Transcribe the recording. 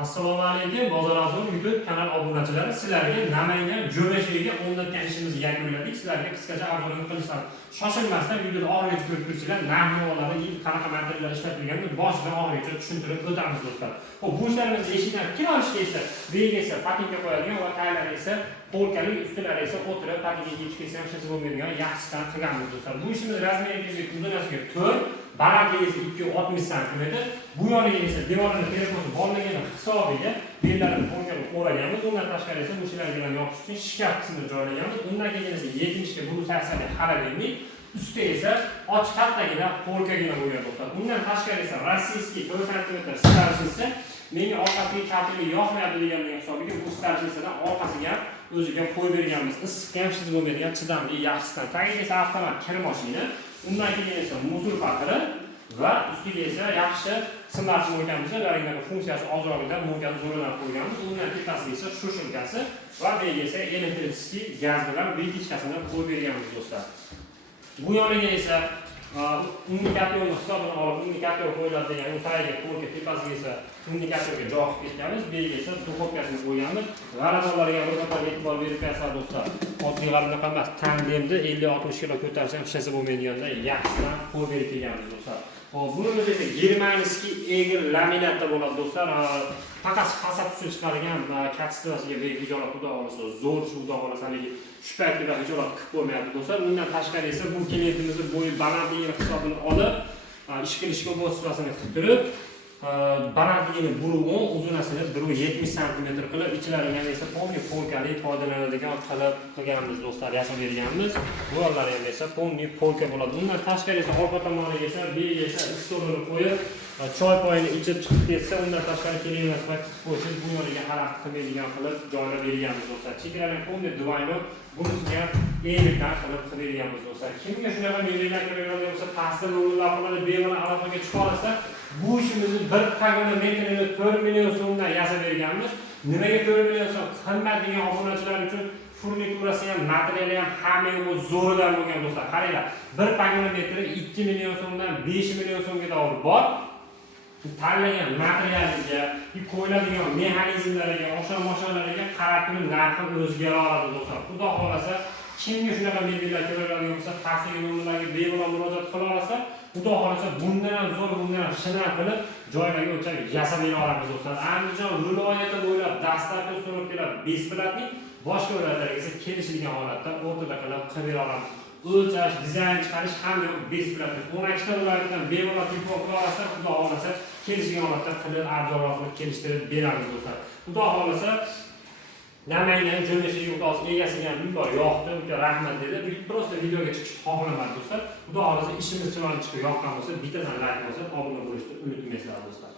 Assalomu alaykum, Bozor Arzon YouTube kanal obunachilari. Sizlarga Namangan jo'rashiga o'rnatgan ishimizni yakunladik. Sizlarga qisqacha arzonlik qilishlar. Shoshilmasdan videoni oxirigacha ko'rib turibsizlar. Narx-navolarni, qanaqa materiallar ishlatilganini boshidan oxirigacha tushuntirib o'tamiz do'stlar. Xo'p, bu ishlarimizni eshikdan kim olishga esa, buyerga esa patinka qo'yadigan va taylari esa polkali, ustilari esa o'tirib patinka yechib ham hech bo'lmaydigan yaxshidan qilganmiz do'stlar. Bu ishimiz razmeriga, uzunasiga 4, balandligi esa 260 cm. Bu yoniga esa devorni termosi borligini hisobiga bellarni polkani o'raganmiz. Undan tashqari esa mushlarga yopish uchun shkaf qismini joylaganmiz. Undan keyin esa 70 ga buru sarsali xarabenlik, usti esa ochiq kattagina polkagina bo'lgan do'stlar. Undan tashqari esa rossiyskiy 4 cm starshisi menga orqasiga kapili yoqmayapti deganning hisobiga bu starshisadan orqasiga o'ziga qo'yib berganmiz. Issiqqa ham shiz bo'lmaydigan chidamli yaxshisidan. Tagiga esa avtomat kir mashina, undan keyin esa musul patri va ustiga esa yaxshi simarchi mo'lkamiz, ularning funksiyasi ozrog'ida mo'lkani zo'rlab qo'yganmiz. Undan tepasiga esa shoshilkasi va bunga esa elektrический gaz bilan bitichkasini qo'yib berganmiz do'stlar. Bu yoniga esa indikatorni hisobini olib, indikator qo'yiladi degan tagiga polka, tepasiga esa indikatorga joy qilib ketganmiz. Bunga esa duxovkasini qo'yganmiz. G'aradorlarga bir qator e'tibor berib qo'yasizlar do'stlar. Oddiy g'arabnaqa emas, tandemni 50-60 kg ko'tarish ham hech bo'lmaydiganda yaxshidan qo'yib berib kelganmiz do'stlar. Hop, bunimiz esa germanskiy egil laminatda bo'ladi do'stlar. Faqat fasad uchun chiqarilgan katsivasiga behijolat xudo xolasa zo'r xudo xolasa lekin shu paytda hijolat qilib bo'lmayapti do'stlar. Undan tashqari esa bu klientimizni bo'yi balandligi hisobini olib, ishqilishga vositasini qilib, balandligini 1.10, uzunasini 1.70 cm qilib, ichlariga esa pomni polkali foydalanadigan qilib qilganmiz do'stlar, yasab berganmiz. Bu yollari ham esa pomni polka bo'ladi. Undan tashqari esa orqa tomoniga esa bega esa stolini qo'yib, choy poyini ichib chiqib ketsa, undan tashqari kelayotgan payt qo'ysangiz bu yo'liga xalaqit qilmaydigan qilib joylab berganmiz do'stlar. Chegaraning pomni divayni bunisiga eniqdan qilib berganmiz do'stlar. Kimga shunaqa mebellar kerak bo'lsa, pastda lo'llar qiladi, bemalol aloqaga chiqa olsa, bu ishimizni 1 pagina metrini 4 million so'mdan yasab berganmiz. Nimaga 4 million so'm? Qimmat degan obunachilar uchun furniturasi ham, materiali ham hamma zo'ridan bo'lgan do'stlar. Qaranglar, 1 pagina metri 2 million so'mdan 5 million so'mga davr bor. Tanlagan materialiga, qo'yiladigan mexanizmlariga, oshar-mosharlariga qarab turib narxi o'zgara oladi do'stlar. Xudo xolasa, kimga shunaqa mebellar kerak bo'lsa, pastdagi nomerlarga bemalol murojaat qila olsa, xudo xolasa bundan ham zo'r, bundan ham shinam qilib joylarga o'lchab yasab bera olamiz do'stlar. Andijon viloyati bo'ylab dastlabki ustunovkalar besplatnik, boshqa viloyatlarga esa kelishilgan holatda o'rtada qilib bera olamiz. O'lchash, dizayn chiqarish hamma besplatnik. 12 ta viloyatdan bemalol telefon qila olsa, xudo xolasa kelishgan holatda qilib arzonroq qilib kelishtirib beramiz do'stlar. Xudo xolasa Namangan jo'rashi yurtimiz egasiga ham bor yoqdi, unga rahmat dedi. Prosta videoga chiqish xohlaman do'stlar. Xudo xolasa ishimiz chiroyli chiqib yoqqan bo'lsa, bittadan like bosib, obuna bo'lishni unutmaysizlar do'stlar.